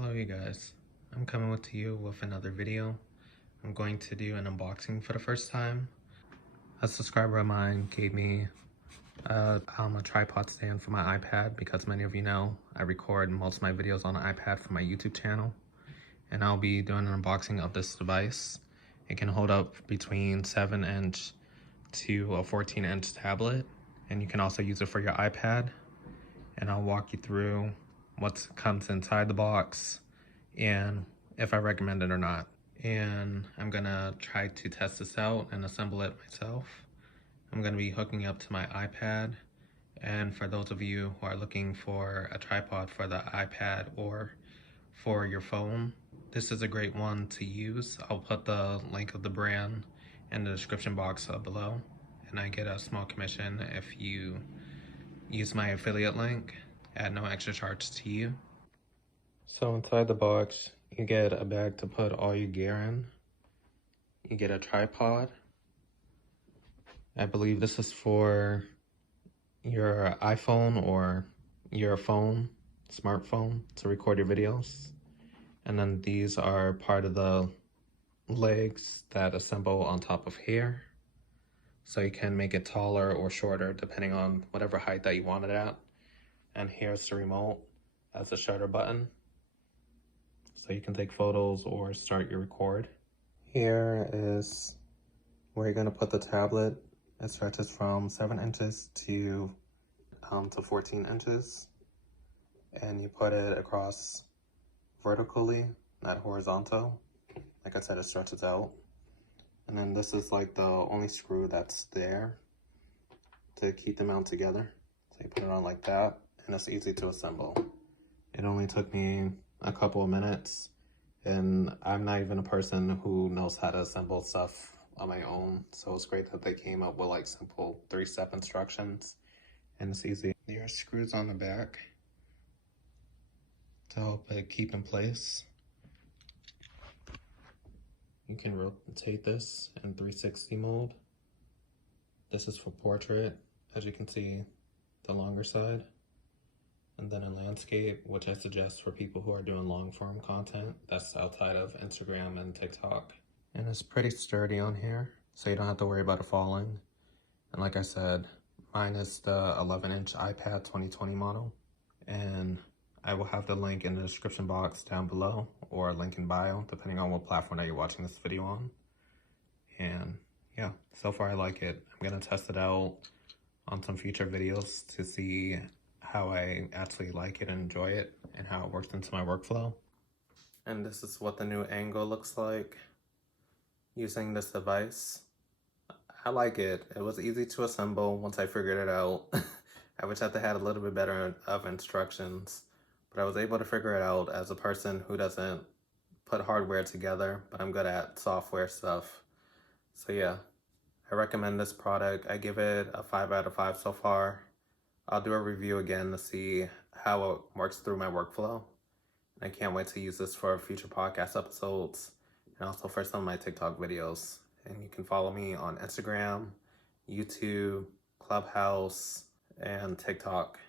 Hello you guys, I'm coming to you with another video. I'm going to do an unboxing for the first time. A subscriber of mine gave me a tripod stand for my iPad because many of you know I record most of my videos on an iPad for my YouTube channel. And I'll be doing an unboxing of this device. It can hold up between 7-inch to a 14-inch tablet. And you can also use it for your iPad. And I'll walk you through what comes inside the box and if I recommend it or not. And I'm gonna try to test this out and assemble it myself. I'm gonna be hooking up to my iPad. And for those of you who are looking for a tripod for the iPad or for your phone, this is a great one to use. I'll put the link of the brand in the description box below. And I get a small commission if you use my affiliate link at no extra charge to you. So inside the box, you get a bag to put all your gear in. You get a tripod. I believe this is for your iPhone or your phone, smartphone, to record your videos. And then these are part of the legs that assemble on top of here. So you can make it taller or shorter depending on whatever height that you want it at. And here's the remote as a shutter button. So you can take photos or start your record. Here is where you're gonna put the tablet. It stretches from 7 inches to 14 inches. And you put it across vertically, not horizontal. Like I said, it stretches out. And then this is like the only screw that's there to keep them out together. So you put it on like that, and it's easy to assemble. It only took me a couple of minutes, and I'm not even a person who knows how to assemble stuff on my own, so it's great that they came up with like simple 3-step instructions, and it's easy. There are screws on the back to help it keep in place. You can rotate this in 360 mode. This is for portrait, as you can see, the longer side. And then in landscape, which I suggest for people who are doing long form content that's outside of Instagram and TikTok. And it's pretty sturdy on here, so you don't have to worry about it falling. And like I said, mine is the 11-inch iPad 2020 model. And I will have the link in the description box down below, or a link in bio, depending on what platform that you're watching this video on. And yeah, so far I like it. I'm gonna test it out on some future videos to see how I actually like it and enjoy it and how it works into my workflow. And this is what the new angle looks like using this device. I like it. It was easy to assemble once I figured it out. I wish I had a little bit better of instructions, but I was able to figure it out as a person who doesn't put hardware together, but I'm good at software stuff. So yeah, I recommend this product. I give it a 5 out of 5 so far. I'll do a review again to see how it works through my workflow. I can't wait to use this for future podcast episodes and also for some of my TikTok videos. And you can follow me on Instagram, YouTube, Clubhouse, and TikTok.